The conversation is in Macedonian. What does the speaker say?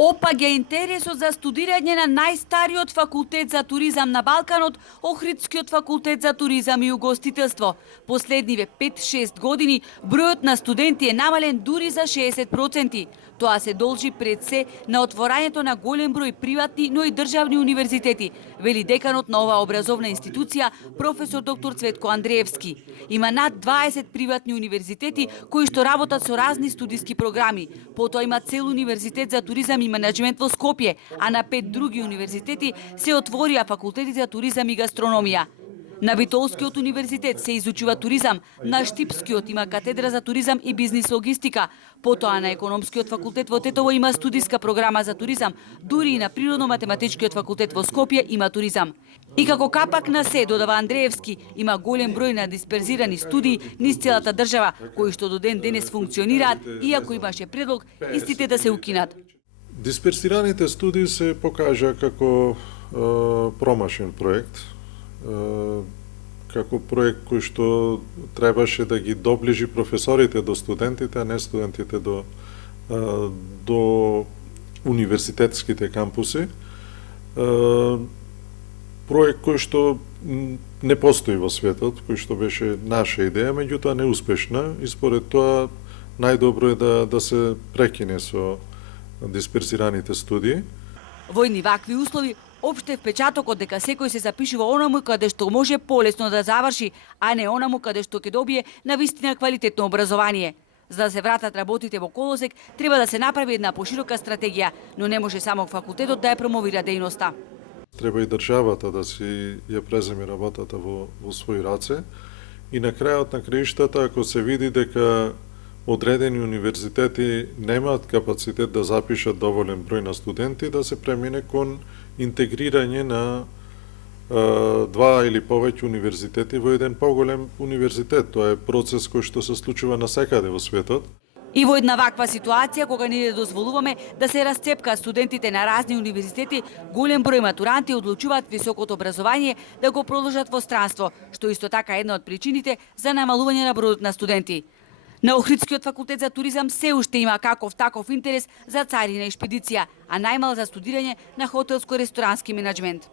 Опаѓа интересот за студирање на најстариот факултет за туризам на Балканот, Охридскиот факултет за туризам и угостителство. Последниве 5-6 години бројот на студенти е намален дури за 60%. Тоа се должи пред се на отворањето на голем број приватни, но и државни универзитети, вели деканот на оваа образовна институција, професор доктор Цветко Андреевски. Има над 20 приватни универзитети кои што работат со разни студиски програми. Потоа има цел универзитет за туризам и менеджмент во Скопје, а на 5 други универзитети се отворија факултети за туризам и гастрономија. На Битолскиот универзитет се изучува туризам, на Штипскиот има катедра за туризам и бизнис логистика, потоа на Економскиот факултет во Тетово има студиска програма за туризам, дури и на Природно-математичкиот факултет во Скопје има туризам. И како капак на се, додава Андреевски, има голем број на дисперзирани студии низ целата држава, кои што до ден денес функционираат, иако имаше предлог истите да се укинат. Дисперсираните студии се покажа како промашен проект, како проект кој што требаше да ги доближи професорите до студентите, а не студентите до универзитетските кампуси. Проект кој што не постои во светот, кој што беше наша идеја, меѓутоа неуспешна и според тоа најдобро е да се прекине со дисперсираните студии. Во едни вакви услови опште впечатокот дека секој се запишува онаму каде што може полесно да заврши, а не онаму каде што ќе добие навистина квалитетно образование. За да се вратат работите во колосек, треба да се направи една поширока стратегија, но не може само факултетот да ја промовира дејноста. Треба и државата да си ја преземе работата во своји раце и на крајот на краиштата, ако се види дека одредени универзитети немаат капацитет да запишат доволен број на студенти, да се премине кон интегрирање на два или повеќе универзитети во еден поголем универзитет. Тоа е процес кој што се случува насекаде во светот. И во една ваква ситуација, кога ние дозволуваме да се расцепкаат студентите на разни универзитети, голем број матуранти одлучуваат високото образование да го продолжат во странство, што исто така е една од причините за намалување на бројот на студенти. На Охридскиот факултет за туризам се уште има каков таков интерес за царина и шпедиција, а најмал за студирање на хотелско-ресторански менеджмент.